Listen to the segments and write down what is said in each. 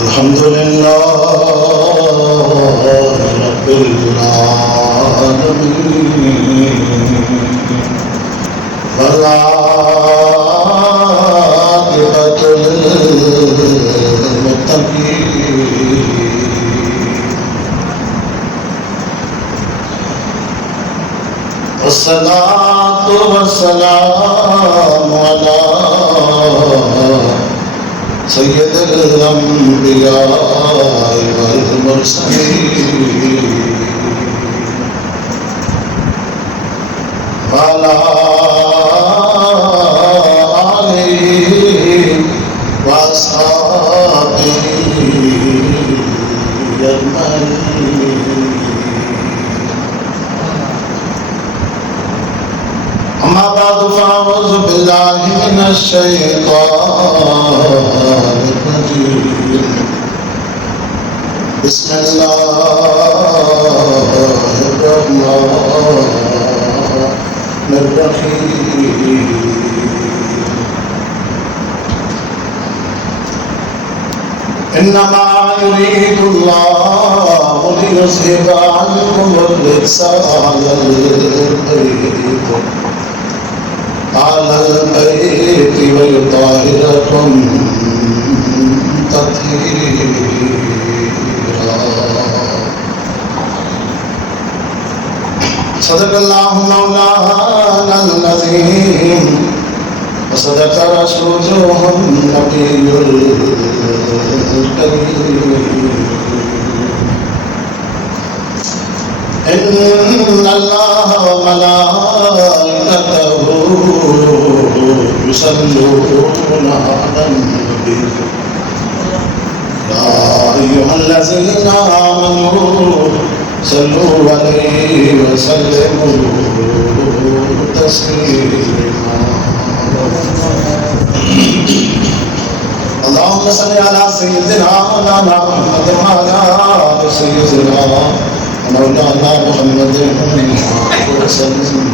الحمدللہ رب العالمین والعاقبۃ للمتقین والصلاة والسلام علی سید الانبیاء والمرسلین وعلی آلہ واصحابہ اجمعین. اما بعد فاعوذ باللہ من الشیطان الرجیم. بسم اللہ الرحمن الرحیم. انما يريد الله ليذهب عنكم الرجس على البيت ويطهركم تطهيرا. صدق الله مولانا العظيم وصدق رسوله النبي الكريم. إن الله وملائكته يصلون على النبي يا أيها الذين آمنوا صلوا عليه وسلموا تسليما. اللهم صل على سيدنا مولانا محمد وعلى آل سيدنا مولانا محمد وسلم.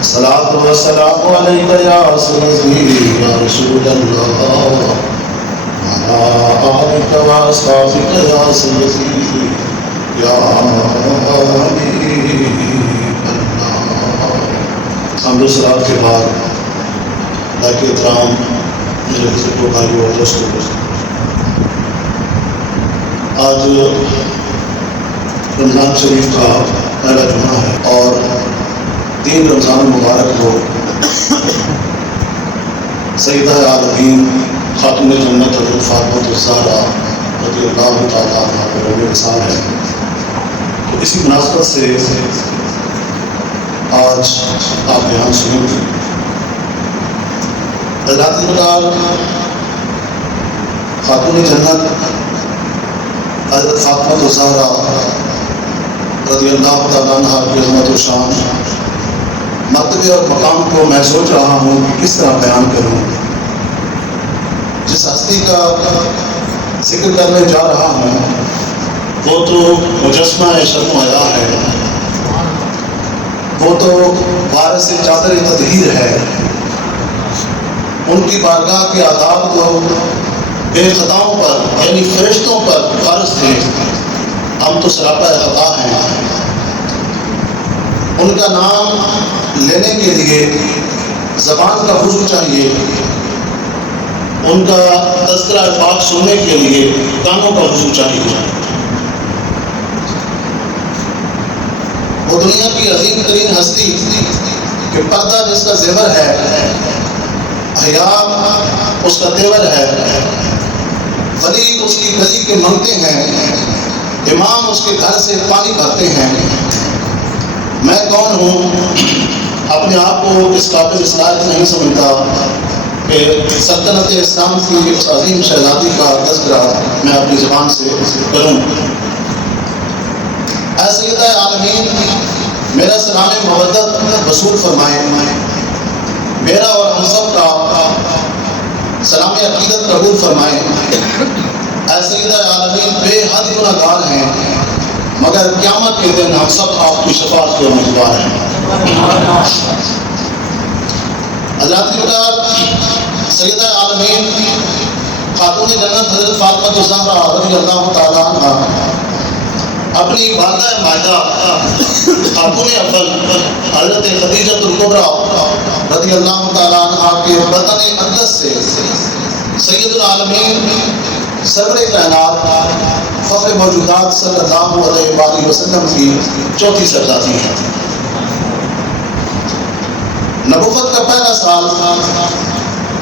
الصلاة والسلام عليك يا سيدي يا رسول الله وعلى آلك وأصحابك يا سيدي يا حبيب الله. حمد و صلات کے بعد لاکھ احترام میرے بزرگ بھائیوں اور دوستوں، آج رمضان شریف کا پہلا جمعہ ہے اور 3 رمضان مبارک کو سیدہ عالمین خاتون جنت حضرت فاطمہ الزہرا رضی اللہ تعالیٰ عنہا کا روز وصال ہے. تو اسی مناسبت سے آج آپ بیان سنیں گے. حضرات مقدار خاتون جنت حضرت فاطمہ الزہرا رضی اللہ تعالیٰ عنہا کی عظمت و شان مرتبے اور مقام کو میں سوچ رہا ہوں کہ کس طرح بیان کروں. جس ہستی کا ذکر کرنے جا رہا ہوں وہ تو مجسمہ شرم و حیا ہے، وہ تو وارث چادر تطہیر ہے. ان کی بارگاہ کے آداب تو بے خطاؤں پر یعنی فرشتوں پر فرض تھے، ہم تو سراپا خطا ہیں. ان کا نام لینے کے لیے زبان کا وضو چاہیے، ان کا تذکرہ پاک سننے کے لیے کانوں کا وضو چاہیے. وہ دنیا کی عظیم ترین ہستی کہ پردہ جس کا زیور ہے، حیا اس کا تیور ہے، ولی اس کی گلی کے منگتے ہیں، امام اس کے گھر سے پانی بھرتے ہیں. میں کون ہوں اپنے آپ کو اس قابل اصلاح نہیں سمجھتا کہ سلطنت اسلام کی اس عظیم شہزادی کا تذکرہ میں اپنی زبان سے کروں. اے سیدہ عالمین، میرا سلام مودت وصول فرمائیں، میرا اور ہم سب کا سلام عقیدت قبول فرمائیں. اے سیدہ عالمین، بے حد گناہگار ہیں مگر قیامت کے دن ہم سب آپ کی شفاعت کے امیدوار ہیں. حضرات مقدار سیدہ عالمین خاتون جنت حضرت فاطمہ الزہرا رضی اللہ تعالیٰ عنہ اپنی والدہ ماجدہ خاتون اول حضرت خدیجہ الکبریٰ رضی اللہ تعالیٰ عنہ کے بطن اقدس سے سید العالمین سرور کائنات فخر موجودات صلی اللہ علیہ وآلہ وسلم کی چوتھی شہزادی ہے۔ نبوت کا پہلا سال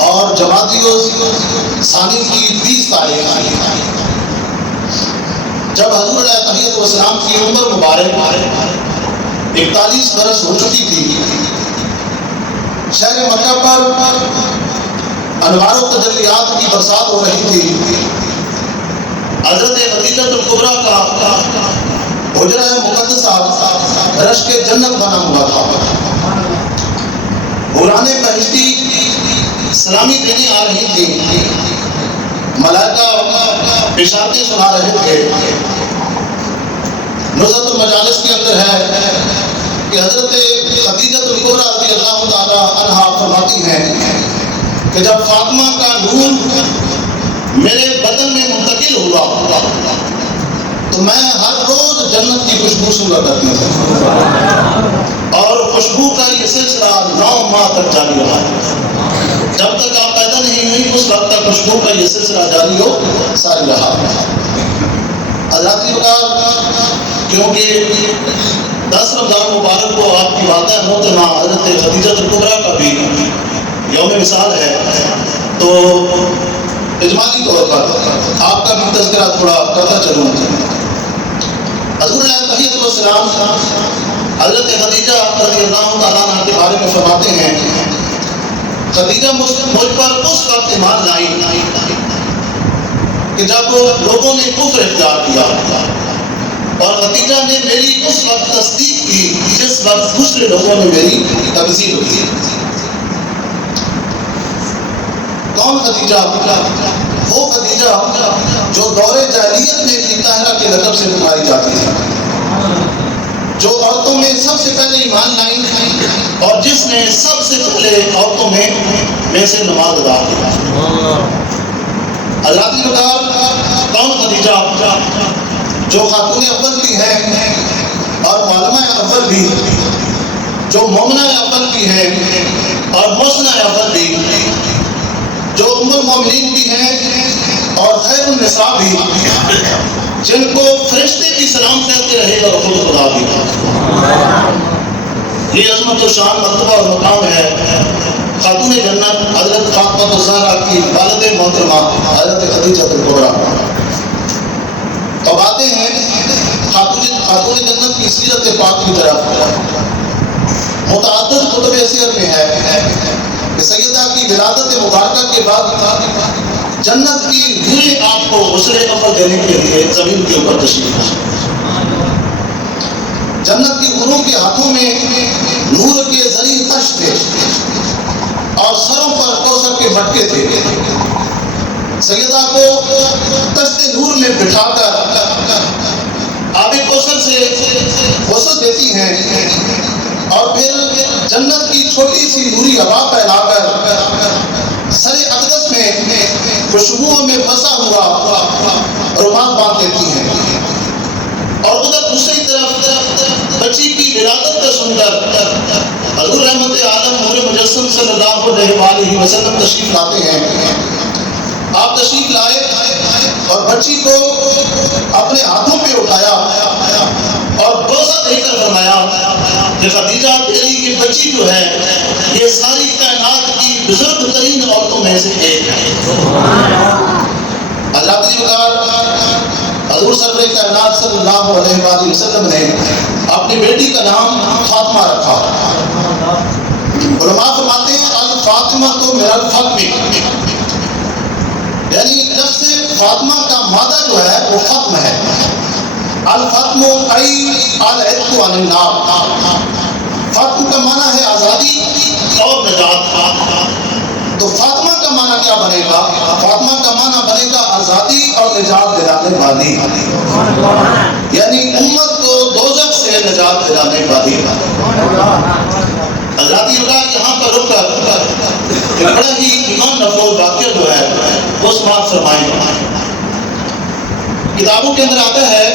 اور جمادی ثانی کی 20 تاریخ جب حضور علیہ الصلوۃ والسلام کی عمر مبارک 41 برس ہو چکی تھی، شہر مکہ پر انوار و تجلیات کی برسات ہو رہی تھی۔ حضرت خدیجہ الکبریٰ کا حجرہ مقدسہ رشک جنت بنا ہوا تھا۔ حوران بہشتی سلامی دینے آ رہی تھی، ملائکہ بشارتیں سنا رہے تھے۔ نزہت المجالس کے اندر ہے کہ حضرت خدیجہ الکبریٰ رضی اللہ تعالی عنہا فرماتی ہیں کہ جب فاطمہ کا نور میرے بدن میں منتقل ہوا تو میں ہر روز جنت کی خوشبو سنگا کرتی تھی، اور خوشبو کا یہ سلسلہ 9 ماہ تک جاری رہا۔ جب تک آپ پیدا نہیں ہوئی اس وقت تک خوشبو کا یہ سلسلہ جاری ہو ساری رہا۔ حضرات کیونکہ 10 رمضان مبارک کو آپ کی والدہ محترمہ حضرت خدیجہ الکبریٰ کا بھی یوم مثال ہے، تو اجمالی طور پر آپ کا بھی تذکرہ تھوڑا کرتا چلوں۔ حضور علیہ الصلوۃ والسلام حضرت خدیجہ رضی اللہ تعالیٰ عنہ کے بارے میں فرماتے ہیں، خدیجہ مجھ پر اس وقت ایمان لائی کہ جب لوگوں نے کفر اختیار کیا، اور خدیجہ نے میری اس وقت تصدیق کی جس وقت دوسرے لوگوں نے میری تکذیب کی۔ کون خدیجہ؟ وہ خدیجہ جو دور جاہلیت میں ابن طاہرہ کے لقب سے پکاری جاتی ہے، جو عورتوں میں سب سے پہلے ایمان لائی اور جس نے سب سے پہلے عورتوں میں سے نماز ادا کی۔ حضرات کون خدیجہ؟ جو خاتون اول بھی ہے اور معلمہ اول بھی، جو مومنہ اول بھی ہے اور محسنہ اول بھی، جو ام المومنین بھی ہیں اور خیر النساء بھی، جن کو فرشتے بھی سلام کہتے رہے اور خود خدا بھی۔ یہ عظمت و شان مرتبہ اور مقام ہے خاتون جنت حضرت فاطمہ الزہرا کی والد محترمہ حضرت خدیجہ الکبریٰ۔ اب آتے ہیں خاتون جنت کی سیرت پاک کی طرف۔ متعدد کتب سیر میں ہے کہ سیدہ کی ولادت مبارکہ کے بعد جنت کی نوریں آپ کو غسل اول دینے کے لیے زمین کے اوپر تشریف لائیں۔ جنت کی حوروں کے ہاتھوں میں نور کے زری تش تھے اور سروں پر کوثر کے مٹکے تھے۔ سیدہ کو تشت نور میں بٹھا کر آب کوثر سے غسل دیتی ہیں، اور پھر جنت کی چھوٹی سی نوری ہوا پھیلا کر سر اقدس میں خوشبوؤں میں بسا ہوا رومال باندھ دیتی ہیں، اور ادھر دوسری طرف بچی کی ولادت کا سن کر حضور رحمت عالم نور مجسم صلی اللہ علیہ وآلہ وسلم تشریف لاتے ہیں۔ آپ تشریف لائے اور بچی کو اپنے ہاتھوں پہ اٹھایا اور بوسہ دے کر فرمایا کہ خدیجہ تیری یہ بچی جو ہے یہ ساری کائنات کی بزرگ ترین عورتوں میں سے ایک ہے۔ حضرات حضور سرور کائنات صلی اللہ علیہ وآلہ وسلم نے اپنی بیٹی کا نام فاطمہ رکھا۔ علماء فرماتے ہیں الفاطمہ تو میرا الفتم، یعنی لفظ فاطمہ کا مادہ جو ہے وہ ختم ہے۔ الفتم ای العتق عن النار، فتم کا معنی ہے آزادی اور نجات۔ تو فاطمہ کا معنی کیا بنے گا؟ فاطمہ کا معنی بنے گا آزادی اور نجات دلانے والی، یعنی امت کو دوزخ سے نجات دلانے والی۔ حضرات یہاں پر رک کر کہ بڑا ہی ایمان افروز واقعہ جو ہے وہ سماعت فرمائیں۔ کتابوں کے اندر آتا ہے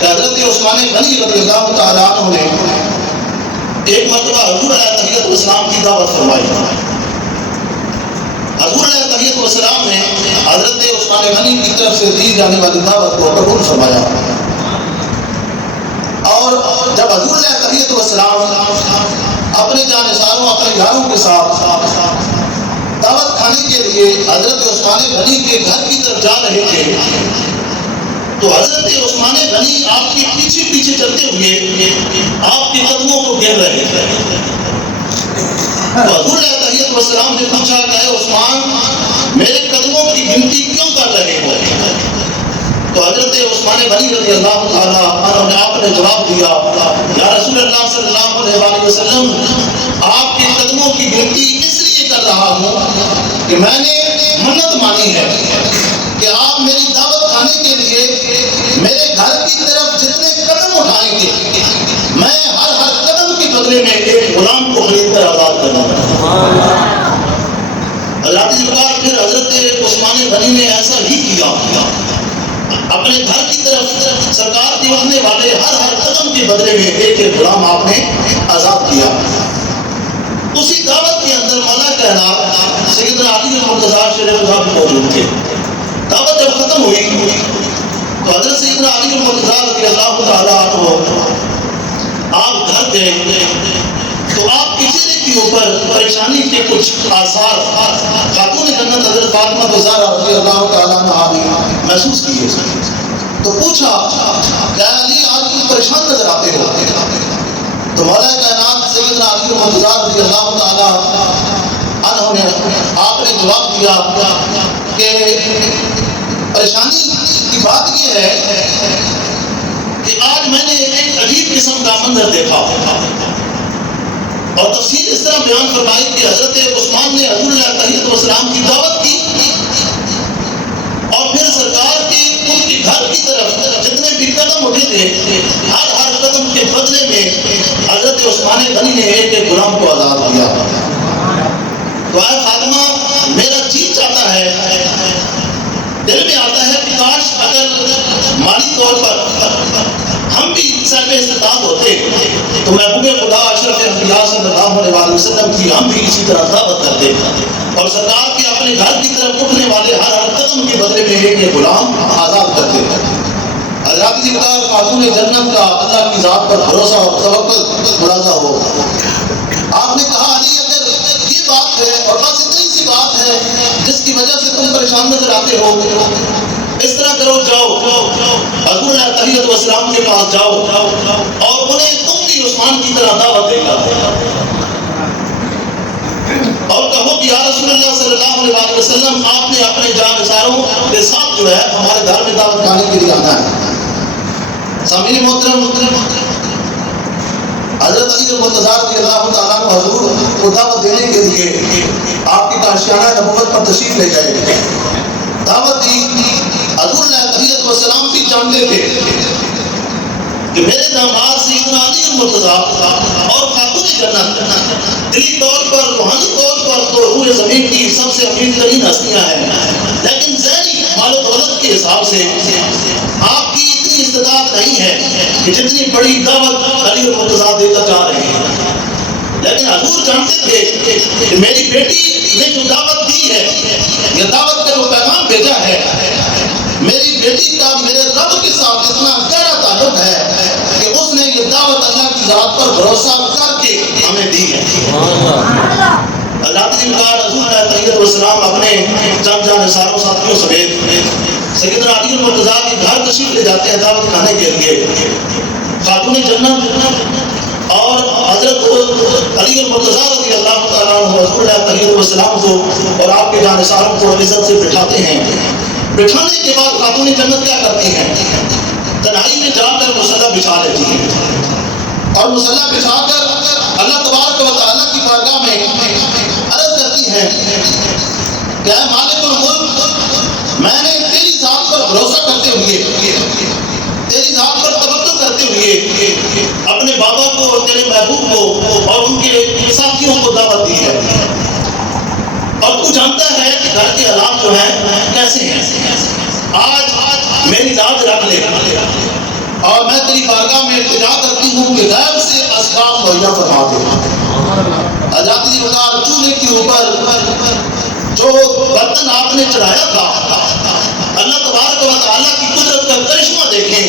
کہ حضرت عثمان غنی رضی اللہ تعالیٰ عنہ نے ایک مرتبہ حضور علیہ تحیۃ الاسلام کی دعوت فرمائی۔ حضور علیہ تحیۃ الاسلام نے حضرت عثمان غنی کی طرف سے دی جانے والی دعوت کو قبول فرمایا، اور جب حضور علیہ تحیۃ الاسلام اپنے جانثاروں اپنے یاروں کے ساتھ دعوت کھانے کے لیے حضرت عثمان غنی کے گھر کی طرف جا رہے تھے تو حضرت عثمان غنی آپ کے پیچھے پیچھے چلتے ہوئے آپ کے قدموں کو گھیر رہے تھے۔ تو حضور علیہ تحیۃ الاسلام نے پوچھا کہ اے عثمان، میرے قدموں کی گنتی کیوں کر رہے ہو؟ تو حضرت عثمان غنی رضی اللہ تعالیٰ عنہ نے آپ نے جواب دیا، یا رسول اللہ صلی اللہ علیہ وآلہ وسلم، آپ کے قدموں کی گنتی اس لیے کر رہا ہوں کہ میں نے منت مانی ہے کہ آپ میری دعوت کھانے کے لیے میرے گھر کی طرف جتنے قدم اٹھائیں گے میں ہر قدم کے بدلے میں ایک غلام کو خرید کر آزاد کروں گا۔ اللہ کی بات، پھر حضرت عثمان غنی نے ایسا ہی کیا، اپنے گھر کی طرف سرکار کے اٹھنے والے ہر قدم کے بدلے میں ایک ایک غلام آپ نے آزاد کیا۔ اسی دعوت کے اندر مولا کائنات سیدنا علی المرتضیٰ شریف صاحب موجود تھے۔ دعوت جب ختم ہوئی تو حضرت سیدنا علی المرتضیٰ رضی اللہ تعالیٰ عنہ آپ گھر گئے تو آپ کے چہرے کے اوپر پریشانی کے کچھ آثار خاتون جنت حضرت فاطمہ الزہرا رضی اللہ تعالیٰ عنہ نے محسوس کیے۔ تو پوچھا کہ علی آج کچھ پریشان نظر آتے ہو؟ تو مولا کائنات سیدنا علی المرتضیٰ رضی اللہ تعالیٰ عنہ نے آپ نے جواب دیا کہ پریشانی کی بات یہ ہے کہ آج میں نے ایک عجیب قسم کا منظر دیکھا، اور تفصیل اس طرح بیان فرمائی کہ حضرت عثمان نے حضور علیہ تحیۃ الاسلام کی دعوت کی، اور پھر سرکار کے ان کے گھر کی طرف جتنے بھی قدم اٹھے تھے ہر قدم کے بدلے میں حضرت عثمان غنی نے ایک ایک غلام کو آزاد کیا۔ تو اے فاطمہ، میرا جی چاہتا ہے، دل میں آتا ہے کہ کاش اگر مالی طور پر ہم بھی صاحب استطاعت ہوتے تو محبوب خدا اشرف انبیاء صلی اللہ علیہ وسلم کی ہم بھی اسی طرح دعوت کرتے، اور سرکار کے اپنے گھر کی طرف اٹھنے والے ہر قدم کے بدلے میں ایک غلام آزاد کرتے۔ حضرات کی بتا، خاتون جنت کا اللہ کی ذات پر بھروسہ اور توکل ملازہ ہو۔ آپ نے کہا علی، اگر یہ بات ہے اور بس اتنی سی بات ہے جس کی وجہ سے تم پریشان نظر آتے ہو، اس طرح کرو، جاؤ حضور علیہ تحیۃ الاسلام کے پاس جاؤ اور انہیں تم بھی عثمان کی طرح دعوت دے گا، اور کہو کہ یا رسول اللہ صلی اللہ علیہ وسلم، آپ نے اپنے جانثاروں کے ساتھ جو ہے ہمارے گھر میں دعوت کھانے کے لیے آنا ہے۔ سامعین محترم، حضرت علی المرتضیٰ رضی اللہ تعالیٰ عنہ حضور کو دعوت دینے کے لیے آپ کی کاشیانہ نبوت پر تشریف لے گئے، دعوت دی۔ حضور علیہ تحیۃ الاسلام بھی جانتے تھے کہ میرے داماد سیدنا علی المرتضیٰ اور خاتون جنت دلی طور پر، روحانی طور پر تو روئے زمین کی سب سے امیر ترین ہستیاں ہیں، لیکن ذہنی مال و دولت کے حساب سے آپ کی اتنی استطاعت نہیں ہے کہ جتنی بڑی دعوت علی المرتضیٰ دے کر جا رہے ہیں۔ لیکن حضور جانتے تھے کہ میری بیٹی نے جو دعوت دی ہے، یہ دعوت کا جو پیغام بھیجا ہے، میری بیٹی کا میرے رب کے ساتھ اتنا گہرا تعلق ہے کہ اس نے یہ دعوت اللہ کی ذات پر بھروسہ کر کے ہمیں دی ہے۔ اللہ کی بار حضور علیہ تحیۃ الاسلام اپنے چند جانثاروں ساتھیوں سمیت سیدنا علی المرتضیٰ کے گھر تشریف لے جاتے ہیں دعوت کھانے کے لیے۔ خاتون جنت اور حضرت علی المرتضیٰ رضی اللہ تعالیٰ عنہ حضور علیہ تحیۃ الاسلام کو اور آپ کے جانثاروں کو عزت سے بٹھاتے ہیں۔ بٹھانے کے بعد خاتون جنت کیا کرتی ہیں؟ تنہائی میں جا کر مصلی بچھا لیتی ہیں، اور مصلی بچھا کر اللہ تبارک و تعالیٰ کی بارگاہ میں عرض کرتی ہیں کہ اے مالک الملک، میں نے تیری ذات پر بھروسہ کرتے ہوئے، تیری ذات پر توکل کرتے ہوئے اپنے بابا کو اور تیرے محبوب کو اور ان کے ساتھیوں کو دعوت دی ہے، تو جانتا ہے کہ گھر کے حالات جو ہیں کیسے ہیں. آج میری لاج رکھ لے اور میں تیری بارگاہ میں التجا کرتی ہوں کہ غیب سے اسباب مہیا فرما دے. حضرت جی بتا چولہے کے اوپر جو برتن آپ نے چڑھایا تھا, اللہ تبارک و تعالیٰ کی قدرت کا کرشمہ دیکھیں.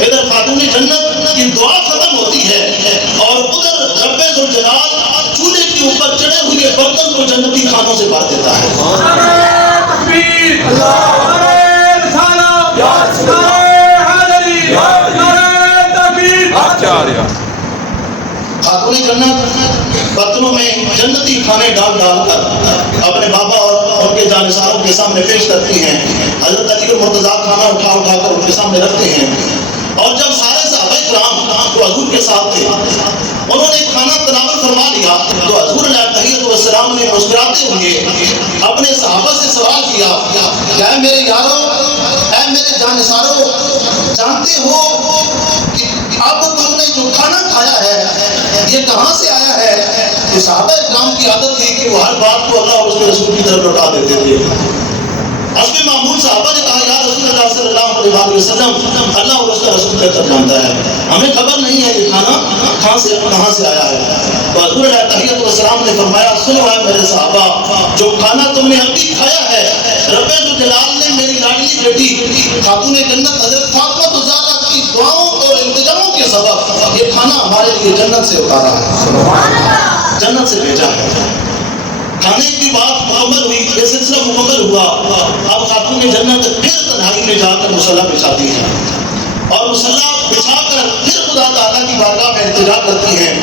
ادھر خاتون جنت کی دعا ختم ہوتی ہے اور ادھر رب ذوالجلال چولہے کے اوپر چڑھے ہوئے برتن کو جنتی خانوں سے بھر دیتا ہے. خاتون جنت برتنوں میں جنتی کھانے ڈال ڈال کر اپنے بابا اور ان کے جانثاروں کے سامنے پیش کرتی ہیں. حضرت علی مرتضیٰ کھانا اٹھا اٹھا کر ان کے سامنے رکھتے ہیں اور جب سارے صحابہ کرام جو حضور کے ساتھ تھے انہوں نے کھانا تناول فرما لیا تو حضور علیہ السلام نے مسکراتے ہوئے اپنے صحابہ سے سوال کیا کہ اے میرے یارو, اے میرے جانثاروں, جانتے ہو کہ اب تم نے جو کھانا کھایا ہے یہ کہاں سے آیا ہے؟ کہ صحابہ کرام کی عادت تھی کہ وہ ہر بات کو اللہ اور اس کے رسول کی طرف لوٹا دیتے تھے. حسب معمول صحابہ نے کہا یا رسول اللہ صلی اللہ علیہ وسلم اللہ اور اس کا رسول بہتر جانتا ہے, ہمیں خبر نہیں ہے کہ کھانا کہاں سے آیا ہے. تو حضور علیہ السلام نے فرمایا سنو ہے میرے صحابہ, جو کھانا تم نے ابھی کھایا ہے رب ذوالجلال نے میری لاڈلی بیٹی خاتون جنت حضرت فاطمہ الزہرا کی دعاؤں اور التجاؤں کے سبب یہ کھانا ہمارے لیے جنت سے اتارا ہے, جنت سے بھیجا ہے. کھانے کی بات مکمل ہوئی, یہ سلسلہ مکمل ہوا. اب خاتون جنت پھر تنہائی میں جا کر مصلی بچھاتی ہیں اور مصلی بچھا کر پھر خدا تعالیٰ کی بارگاہ میں التجا کرتی ہیں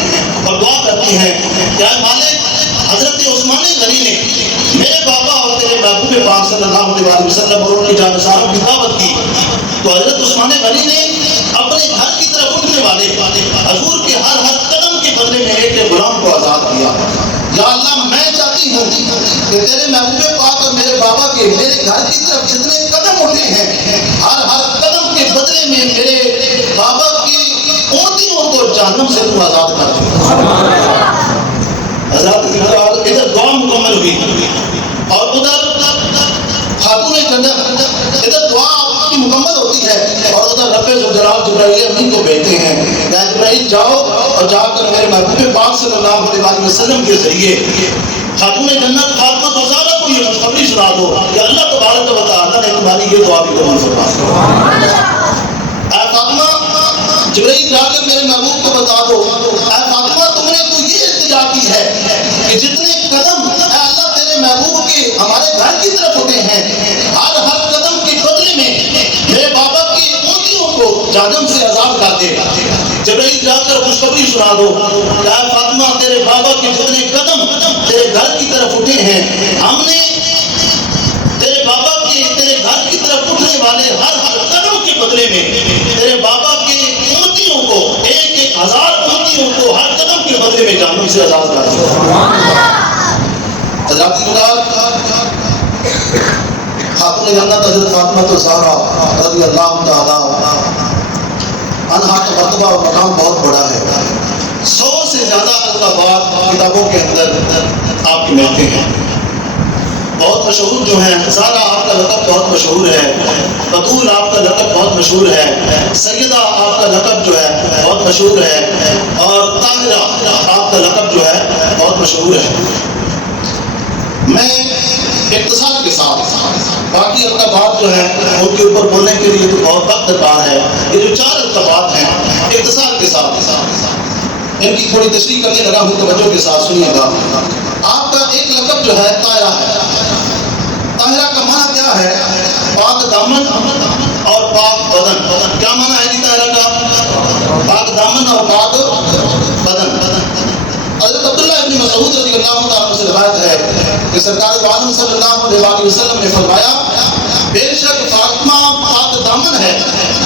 اور دعا کرتی ہیں کہ اے مالک, حضرت عثمان غنی نے میرے بابا اور تیرے محبوب پاک صلی اللہ علیہ وسلم اور ان کے جانثاروں کی دعوت کی تو حضرت عثمان غنی نے اپنے گھر کی طرف اٹھنے والے حضور کے ہر قدم کے بدلے میں ایک غلام کو آزاد کیا. یا اللہ, میں چاہتی ہوں کہ تیرے محبوب پاک اور میرے بابا کے میرے گھر کی طرف جتنے قدم اٹھے ہیں ہر قدم کے بدلے میں میرے بابا کی اونٹیوں کو جہنم سے تو آزاد کر دے. حضرت ادھر دعا مکمل ہوئی اور ادھر خاتون جنت ادھر دعا کی مکمل ہوتی ہے اور ادھر رب ذوالجلال جبرائیل امین کو بھیجتے ہیں کہ جبرائیل جاؤ اور جا کر میرے محبوب پاک صلی اللہ علیہ وسلم کے ذریعے خاتون جنت فاطمہ الزہرا کو یہ خوشخبری سنا دو کہ اللہ تبارک و تعالیٰ نے تمہاری یہ دعا بھی قبول فرمائی. اے فاطمہ, جبرائیل جا کر میرے محبوب کو بتا دو, اے فاطمہ تم نے تو یہ التجا کی ہے کہ جتنے قدم اے اللہ تیرے محبوب کے ہمارے گھر کی طرف اٹھے ہیں ہر قدم کے بدلے میں میرے بابا کی اونٹیوں کو جہنم سے آزاد کر دے. جبرائیل جا کر خوشخبری سنا دو کہ اے فاطمہ تیرے بابا کے جتنے قدم تیرے گھر کی طرف اٹھے ہیں ہم نے تیرے بابا کے تیرے گھر کی طرف اٹھنے والے ہر قدم کے بدلے میں تیرے بابا کے اونٹیوں کو 1,000 اونٹیوں کو ہر قدم کے بدلے میں جہنم سے آزاد کر دیا. حضرت خاتون جنت حضرت فاطمہ الزہرا رضی اللہ تعالیٰ عنہا کا مرتبہ اور مقام بہت بڑا ہے. 100 سے زیادہ القابات کتابوں کے اندر آپ کی ملتے ہیں. بہت مشہور جو ہیں, زہرا آپ کا لقب بہت مشہور ہے, بطول آپ کا لقب بہت مشہور ہے, سیدہ آپ کا لقب جو ہے بہت مشہور ہے اور طاہرہ آپ کا لقب جو ہے بہت مشہور ہے. میں اختصار کے ساتھ باقی القابات جو ہیں ان کے اوپر بولنے کے لیے تو بہت وقت درکار ہے. یہ جو 4 القابات ہیں اختصار کے ساتھ ان کی تھوڑی تشریح کرنے لگا ہوں, توجہ کے ساتھ سنیے گا. آپ کا ایک لقب جو ہے طاہرہ ہے. طاہرہ کا معنی کیا ہے؟ پاک دامن اور پاک بدن. کیا معنی ہے جی طاہرہ کا؟ پاک دامن اور پاک بدن. حضرت عبداللہ ابن مسعود رضی اللہ تعالیٰ سے روایت ہے کہ سرکار عالم صلی اللہ علیہ وسلم نے فرمایا بے شک فاطمہ پاک دامن ہے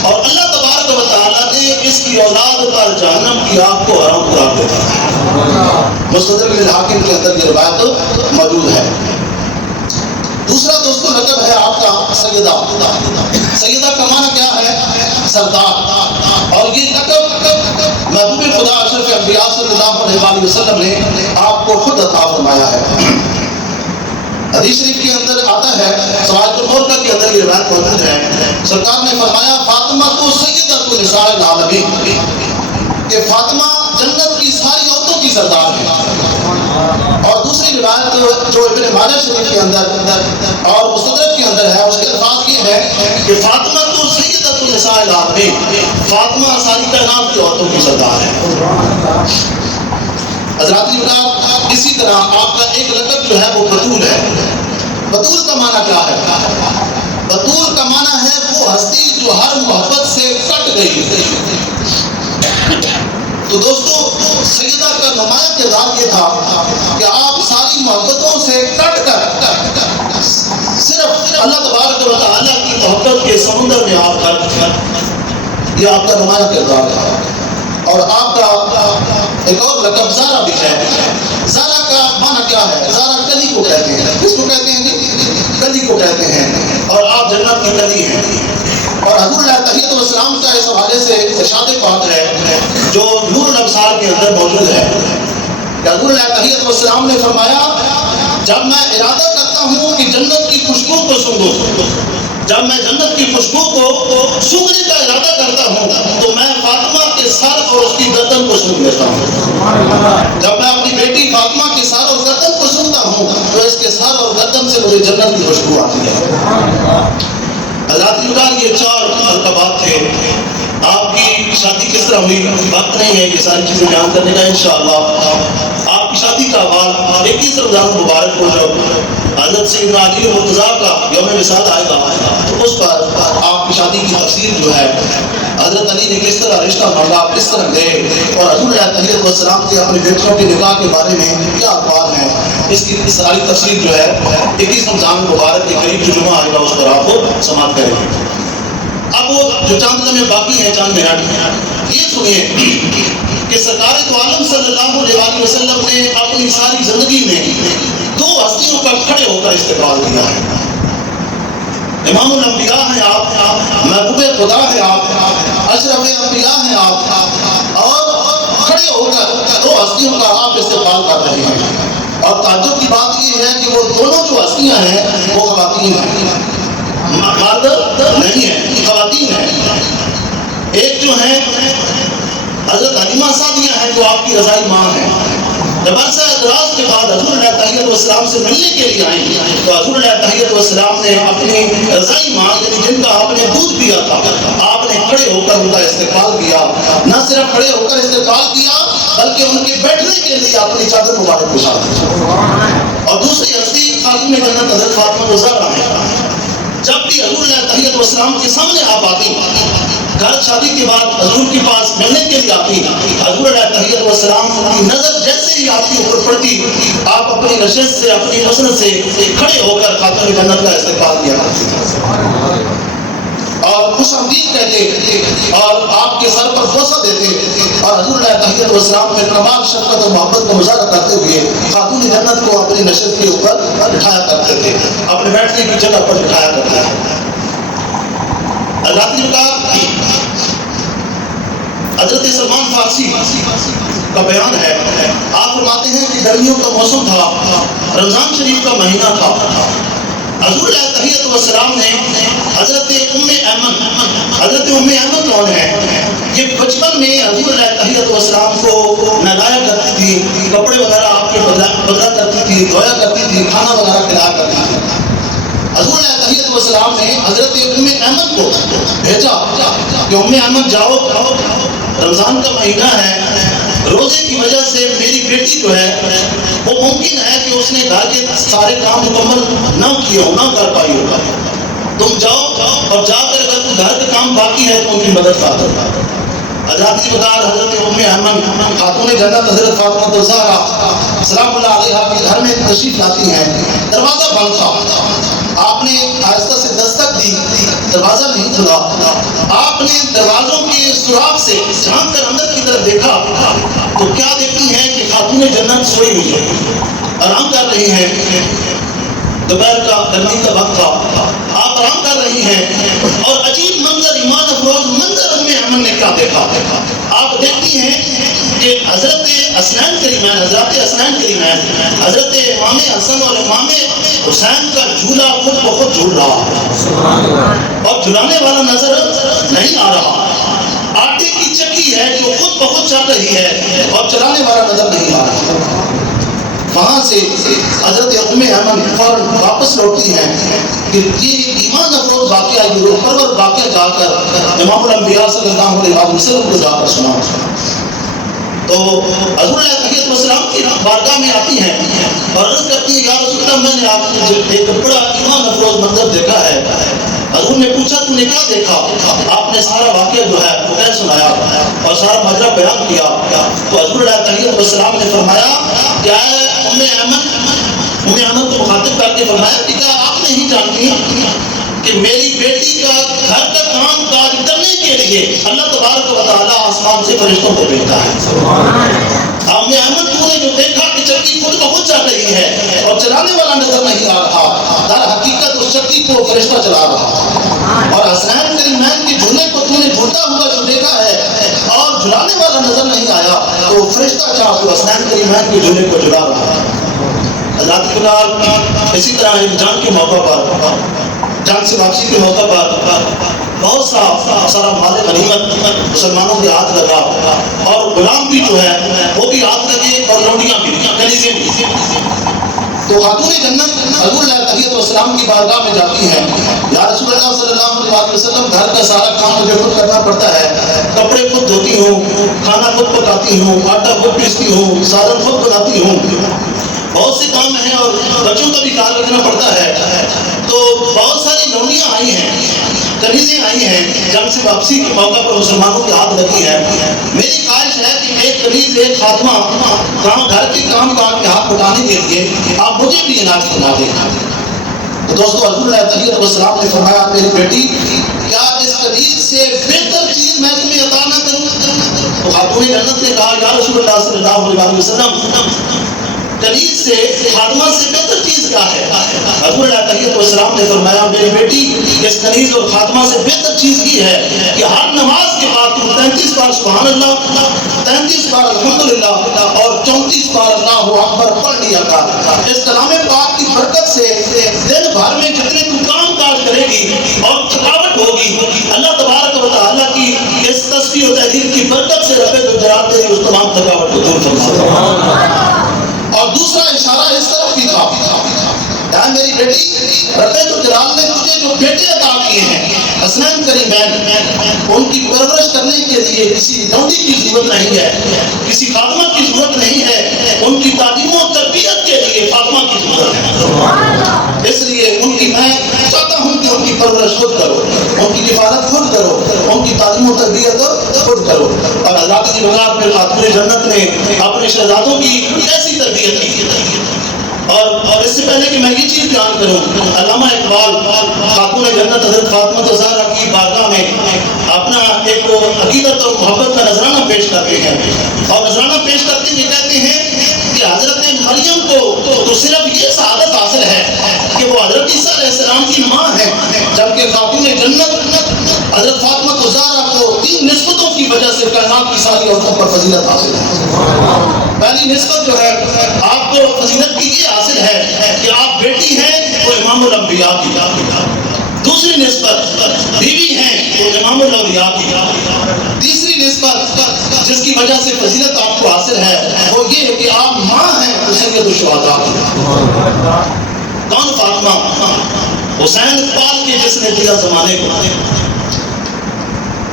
اور اللہ تبارک و تعالیٰ نے اس کی اولاد پر جہنم کی آگ کو حرام قرار دے دیا. مستدرک الحاکم کے اندر یہ روایت موجود ہے. دوسرا دوستو لقب ہے آپ کا سیدہ. سیدہ کا معنی کیا ہے؟ سردار. اور یہ لقب محبوب خدا اشرف انبیاء صلی اللہ علیہ وسلم نے آپ کو خود عطا فرمایا ہے. حدیث شریف کے اندر آتا ہے، صحاحۃ المرکہ کے اندر یہ روایت موجود ہے، سرکار نے فرمایا فاطمہ تو سیدۃ نساء العالمین، کہ فاطمہ جنت کی ساری عورتوں کی سردار ہے۔ اور دوسری روایت جو ابن ماجہ شریف کے اندر اور مستدرک کے اندر ہے، اس کے الفاظ یہ ہے کہ فاطمہ تو سیدۃ نساء العالمین، فاطمہ ساری کائنات کی عورتوں کی سردار ہے۔ حضرات کا اسی طرح آپ کا ایک لقب جو ہے وہ بطول ہے۔ بطول کا معنی کیا ہے؟ بطول کا معنی ہے وہ ہستی جو ہر محبت سے کٹ گئی۔ تو دوستو سیدہ کا نمایاں کردار یہ تھا کہ آپ ساری محبتوں سے کٹ کر صرف اللہ تبارک و تعالیٰ کی محبت کے سمندر میں آپ کر، یہ آپ کا نمایاں کردار ہے۔ اور آپ کا ایک اور لقب زارا بھی ہے۔ زارا کا معنی کیا ہے؟ زارا کلی کو کہتے ہیں۔ کس کو کہتے ہیں؟ کلی کو کہتے ہیں، اور آپ جنت کی کلی ہیں۔ اور حضور علیہ تحیۃ والسلام کا اس حوالے سے ارشاد پاک ہے جو نور الابصار کے اندر موجود ہے کہ حضور علیہ تحیۃ والسلام نے فرمایا جب میں ارادہ کرتا ہوں کہ جنت کی خوشبو کو سونگھوں، جب میں جنت کی خوشبو کو سونگھنے کا ارادہ کرتا ہوں تو میں فاطمہ کے سر اور اس کی گردن کو سونگھ لیتا ہوں۔ جب میں اپنی بیٹی فاطمہ کے سر اور گردن کو سونگھتا ہوں تو اس کے سر اور گردن سے مجھے جنت کی خوشبو آتی ہے۔ حضرات یہ چار مرتبات تھے۔ آپ کی شادی کس طرح ہوئی؟ وقت نہیں ہے یہ ساری چیزیں بیان کرنے کا انشاءاللہ۔ آپ کی شادی کا حوال 21 رمضان مبارک کو جب حضرت سیدنا علی مرتضیٰ کا یوم وصال آئے گا تو اس پر آپ کی شادی کی تفصیل جو ہے حضرت علی نے کس طرح رشتہ مانگا، کس طرح گئے، اور حضور علیہ تحیۃ والسلام کے اپنے بیٹوں کے نکاح کے بارے میں کیا اقوال ہیں، اس کی ساری تفصیل جو ہے 21 رمضان مبارک کے قریب جو جمعہ آئے گا اس پر آپ کو سماعت کریں گے۔ اب وہ جو چاند لمحے باقی ہیں، چاند منٹ، یہ سنیے کہ سرکار دو عالم صلی اللہ علیہ وسلم نے اپنی ساری زندگی میں دو ہستیوں کا کھڑے ہو کر استقبال کیا ہے۔ امام الانبیاء ہیں آپ، محبوب خدا ہیں آپ، اشرف انبیاء ہیں آپ، اور کھڑے ہو کر دو ہستیوں کا آپ استقبال کر رہے ہیں۔ اور تعجب کی بات یہ ہے کہ وہ دونوں جو ہستیاں ہیں وہ خواتین ہیں، مرد نہیں ہیں، خواتین ہیں۔ ایک جو ہیں حضرت حلیمہ سعدیہ ہیں جو آپ کی رضائی ماں ہیں۔ جب عرصہ اعتراض کے بعد حضور علیہ تحیۃ والسلام سے ملنے کے لیے آئیں تو حضور علیہ تحیۃ والسلام نے اپنی رضائی ماں یعنی جن کا آپ نے دودھ پیا تھا، آپ نے کھڑے ہو کر ان کا استقبال کیا۔ نہ صرف کھڑے ہو کر استقبال کیا بلکہ ان کے بیٹھنے کے لیے اپنی چادر مبارک بچھا دی۔ اور دوسری ہستی خاتون جنت حضرت فاطمہ الزہرا ہیں۔ جب بھی حضور علیہ تحیۃ والسلام کے سامنے آپ آتی، گھر شادی کے بعد حضور کے پاس ملنے کے لیے آتی، حضور علیہ تحیۃ والسلام کی نظر جیسے ہی آپ کے اوپر پڑتی آپ اپنی نشست سے اپنی مسند سے کھڑے ہو کر خاتون جنت کا استقبال کیا کرتے اور خوش آمدید کہتے اور آپ کے سر پر بوسہ دیتے، اور حضور علیہ تحیۃ والسلام میں کمال شفقت اور محبت کا مظاہرہ کرتے ہوئے خاتون جنت کو اپنی نشست کے اوپر بٹھایا کرتے تھے، اپنے بیٹھنے کی جگہ پر بٹھایا کرتے تھے۔ حضرت سلمان فارسی کا بیان ہے، آپ فرماتے ہیں کہ گرمیوں کا موسم تھا، رمضان شریف کا مہینہ تھا۔ حضور علیہ تحیۃ والسلام نے حضرت ام ایمن کون ہے؟ یہ بچپن میں حضور علیہ تحیۃ والسلام کو نہلایا کرتی تھی، کپڑے وغیرہ آپ کے بدلا کرتی تھی، دھویا کرتی تھی، کھانا وغیرہ کھلایا کرتی تھی۔ حضور علیہ تحیۃ والسلام نے حضرت ام ایمن کو بھیجا کہ ام ایمن جاؤ، رمضان کا مہینہ ہے، روزے کی وجہ سے میری بیٹی جو ہے وہ ممکن ہے کہ اس نے گھر کے سارے کام مکمل نہ کیے ہو، نہ کر پائی ہوگا، تم جاؤ اور جا کر اگر کوئی گھر کا کام باقی ہے تو ان کی مدد کر دو۔ حضرت حضرت ام ایمن خاتون جنت حضرت فاطمہ الزہرا سلام اللہ علیہا کے گھر میں تشریف لاتی ہیں۔ دروازہ بند تھا، آپ نے آہستہ سے دستک دی، دروازہ نہیں کھلا۔ آپ نے دروازوں کے سوراخ سے جھانک کر اندر کی طرف دیکھا تو کیا دیکھتی ہیں کہ خاتون جنت سوئی ہوئی ہے، آرام کر رہی ہیں۔ دوپہر کا گرمی کا وقت تھا، آپ آرام کر رہی ہیں، اور عجیب منظر، ایمان افروز منظر ام ایمن نے کیا دیکھا؟ آپ دیکھتی ہیں کہ حضرت حسنین کریمین، حضرت امام حسن اور امام حسین کا جھولا خود بخود جھول رہا ہے اور جھلانے والا نظر نہیں آ رہا، آٹے کی چکی ہے جو خود بخود چل رہی ہے اور چلانے والا نظر نہیں آ رہا۔ وہاں سے حضرت ام ایمن فوراً واپس لوٹتی ہیں کہ یہ ایمان افروز واقعہ، یہ روح پرور واقعہ جا کر امام الانبیاء صلی اللہ علیہ وسلم کو جا کر سنا۔ تو حضور علیہ الصلوۃ والسلام کی بارگاہ میں آتی ہیں اور عرض کرتی ہیں یا رسول اللہ میں نے آپ کو ایک بڑا ایمان افروز منظر دیکھا ہے۔ حضور نے پوچھا تو نے کیا دیکھا؟ آپ نے سارا واقعہ جو ہے وہ کہہ سنایا اور سارا ماجرا بیان کیا۔ تو حضور علیہ الصلوۃ والسلام نے فرمایا کیا ہے ام ایمن کو مخاطب کر کے فرمایا کہ کیا آپ نہیں جانتی کہ میری بیٹی کا گھر کا کام کاج کرنے کے لیے اللہ تبارک و تعالیٰ آسمان سے فرشتوں کو بھیجتا ہے۔ ام ایمن تو نے جو دیکھا کہ چکی خود بخود چل رہی ہے اور چلانے والا نظر نہیں آ رہا، در حقیقت اس چکی کو فرشتہ چلا رہا، اور حسین کریمین کے جھولے کو تو نے جھولتا ہوا جو دیکھا ہے اور جھلانے والا نظر نہیں آیا، تو فرشتہ چاہ تو حسین کریمین کے جھولے کو جھلا رہا ہے۔ حضرات کنار اسی طرح جنگ کے موقع پر، جنگ سے واپسی کے موقع پر بہت سارا مال غنیمت مسلمانوں کے ہاتھ لگا اور غلام بھی جو ہے وہ بھی ہاتھ لگے اور لوڈیاں بھی، کنیزیں بھی۔ تو خاتون جنت حضور علیہ الصلوۃ والسلام کی بارگاہ میں جاتی ہیں، یا رسول اللہ صلی اللہ علیہ وسلم گھر کا سارا کام مجھے خود کرنا پڑتا ہے، کپڑے خود دھوتی ہوں، کھانا خود پکاتی ہوں، آٹا خود پیستی ہوں، سالن خود بناتی ہوں، بہت سے کام ہیں اور بچوں کا بھی خیال رکھنا پڑتا ہے۔ تو بہت ساری لونیاں آئی ہیں، کنیزیں آئی ہیں، جنگ سے واپسی کے موقع پر مسلمانوں کے ہاتھ لگی ہے۔ میری خواہش ہے کہ ایک کنیز ایک خاتمہ گھر کے کام کاج کے ہاتھ بٹانے کے لیے آپ مجھے بھی عنایت فرما دیں۔ تو دوستو حضور علیہ الصلوۃ والسلام نے فرمایا میری بیٹی کیا اس کنیز سے بہتر چیز میں تمہیں عطا نہ کروں؟ تو خاتون جنت نے کہا یا رسول اللہ صلی اللہ علیہ وسلم کنیز سے خاتمہ سے بہتر چیز کیا ہے؟ حضور علیہ الصلوۃ والسلام نے فرمایا میری بیٹی اس کنیز اور خاتمہ سے بہتر چیز یہ ہے کہ ہر نماز کے بعد تم 33 بار سبحان اللہ، 33 بار الحمدللہ اور 34 بار اللہ اکبر پڑھ لیا کر۔ اس کلام پاک کی برکت سے دن بھر میں جتنے تو کام کاج کرے گی اور تھکاوٹ ہوگی، اللہ تبارک و تعالیٰ کی اس تسبیح و تحلیل کی برکت سے رب الجلال تیری اس تمام تھکاوٹ کو دور فرمائے۔ اور دوسرا اشارہ اس طرف بھی تھا، میری بیٹی رب الجلال نے تجھے جو بیٹے عطا کیے ہیں حسنین کریمین، ان کی پرورش کرنے کے لیے کسی لونڈی کی ضرورت نہیں ہے، کسی خاتمہ کی ضرورت نہیں ہے، ان کی تعلیم و تربیت کے لیے خاتمہ کی ضرورت ہے۔ اس لیے ان کی میں چاہتا ہوں کہ ان کی پرورش خود کرو، ان کی حفاظت خود کرو، ان کی تعلیم و تربیت خود کرو۔ اور اللہ کی بنا پر خاتون جنت نے اپنے شہزادوں کی ایسی تربیت کی۔ اور اس سے پہلے کہ میں یہ چیز بیان کروں، علامہ اقبال خاتون جنت حضرت فاطمہ الزہرا کی بارگاہ میں اپنا ایک عقیدت اور محبت کا نذرانہ پیش کرتے ہیں، اور نذرانہ پیش کرتے ہوئے کہتے ہیں کہ حضرت مریم کو تو صرف یہ سعادت حاصل ہے کہ وہ حضرت عیسیٰ علیہ السلام کی ماں ہے، جبکہ خاتون جنت حضرت فاطمہ الزہرا کو 3 نسبتوں کی وجہ سے کائنات کی ساری عورتوں پر فضیلت حاصل ہے۔ پہلی نسبت جو ہے آپ کو فضیلت کی یہ حاصل ہے کہ آپ بیٹی ہیں وہ امام الانبیاء کی، دوسری نسبت بیوی ہیں وہ امام الاولیاء کی، تیسری نسبت جس کی وجہ سے فضیلت آپ کو حاصل ہے وہ یہ ہے کہ آپ ماں ہیں تو سید الشہداء کی۔ کون فاطمہ؟ حسین پال کے جس نے دیا زمانے کو۔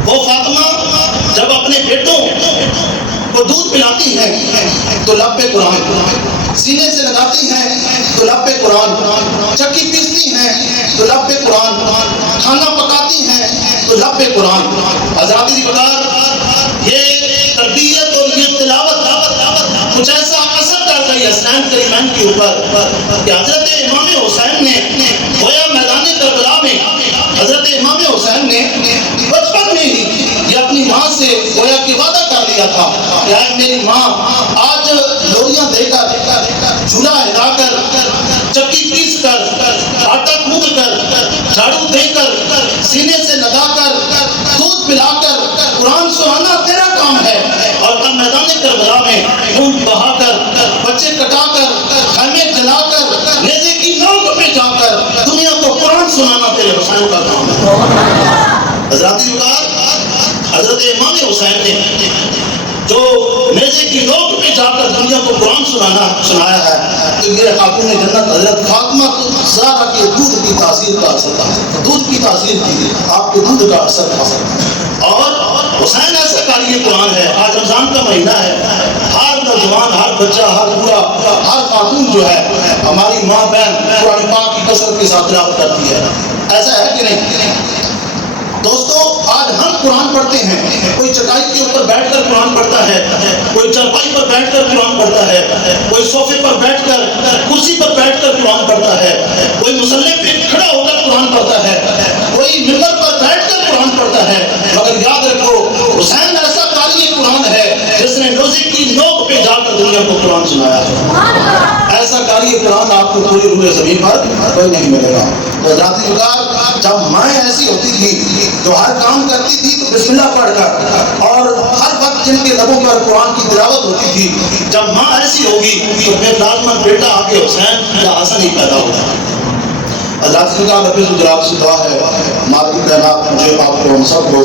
وہ فاطمہ جب اپنے بیٹوں کو دودھ پلاتی ہیں تو لب پہ قرآن، سینے سے لگاتی ہیں تو لب پہ قرآن، چکی پیستی ہیں تو لب پہ قرآن، کھانا پکاتی ہیں تو لب پہ قرآن۔ حضرات بکار یہ تربیت اور یہ تلاوت کچھ ایسا اثر ڈال گئی حسنین کریمین کے اوپر کہ حضرت امام حسین نے گویا میدان کربلا میں حضرت امام حسین نے بچپن میں ہی یہ اپنی ماں سے گویا کہ وعدہ کر لیا تھا کہ اے میری ماں آج لوریاں دے کر، جھولا ہلا کر، چکی پیس کر، آٹا کود کر، جھاڑو دے کر، سینے سے لگا کر، دودھ پلا کر قرآن سنانا تیرا کام ہے، اور تب میں میدان کربلا میں خون بہا کر، بچے کٹا کر، خیمے جلا کر، نیزے کی نوک پہ جا کر دنیا کو قرآن سنانا تیرے حسین کا کام ہے۔ حضرات حضرت امام حسین نے جو نیزے کی نوک پہ جا کر دنیا کو قرآن سنایا ہے، تو میرے خاتون جنت حضرت فاطمہ زہرا کے دودھ کی تاثیر کا اثر تھا، دودھ کی تاثیر تھی، آپ کے دودھ کا اثر تھا۔ اور حسین ایسا قاری قرآن ہے، آج رمضان کا مہینہ ہے، ہر نوجوان، ہر بچہ، ہر بوڑھا، ہر خاتون جو ہے، ہماری ماں بہن قرآن پاک کی کثرت کے ساتھ تلاوت کرتی ہے، ایسا ہے کہ نہیں؟ دوستو آج ہم قرآن پڑھتے ہیں، کوئی چٹائی کے اوپر بیٹھ کر قرآن پڑھتا ہے، کوئی چارپائی پر بیٹھ کر قرآن پڑھتا ہے، کوئی صوفے پر بیٹھ کر، کرسی پر بیٹھ کر قرآن پڑھتا ہے، کوئی مصلی پہ کھڑا ہو کر قرآن پڑھتا ہے، کوئی ممبر پر بیٹھ کر قرآن پڑھتا ہے، مگر یاد رکھو حسین ایسا قاری قرآن ہے جس نے نیزے کی نوک پہ جا کر دنیا کو قرآن سنایا ہے۔ ایسا قاری قرآن آپ کو پوری روئے زمین پر کوئی نہیں ملے گا۔ تو ذاتی جگار جب مائیں ایسی ہوتی تھی جو ہر کام کرتی تھی تو بسم اللہ پڑھ کر، اور ہر وقت جن کے لبوں پر قرآن کی تلاوت ہوتی تھی، جب ماں ایسی ہوگی تو پھر لازمن بیٹا آگے حسین یا حسن ہی پیدا ہوگا۔ حضرات کا رب الجلال سے دعا ہے، مالک کائنات مجھے آپ کو ہم سب کو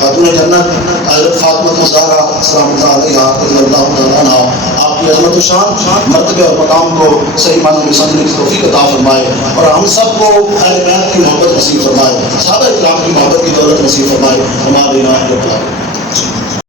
خاتون جنت حضرت فاطمہ زہرا سلام اللہ علیہا رضی اللہ تعالیٰ عنہا آپ کی عظمت و شان، مرتبے اور مقام کو صحیح معنوں میں سمجھنے کی توفیق عطا فرمائے، اور ہم سب کو اہل بیت کی محبت نصیب فرمائے، صحابہ کرام کی محبت کی دولت نصیب فرمائے۔ ہمارے نام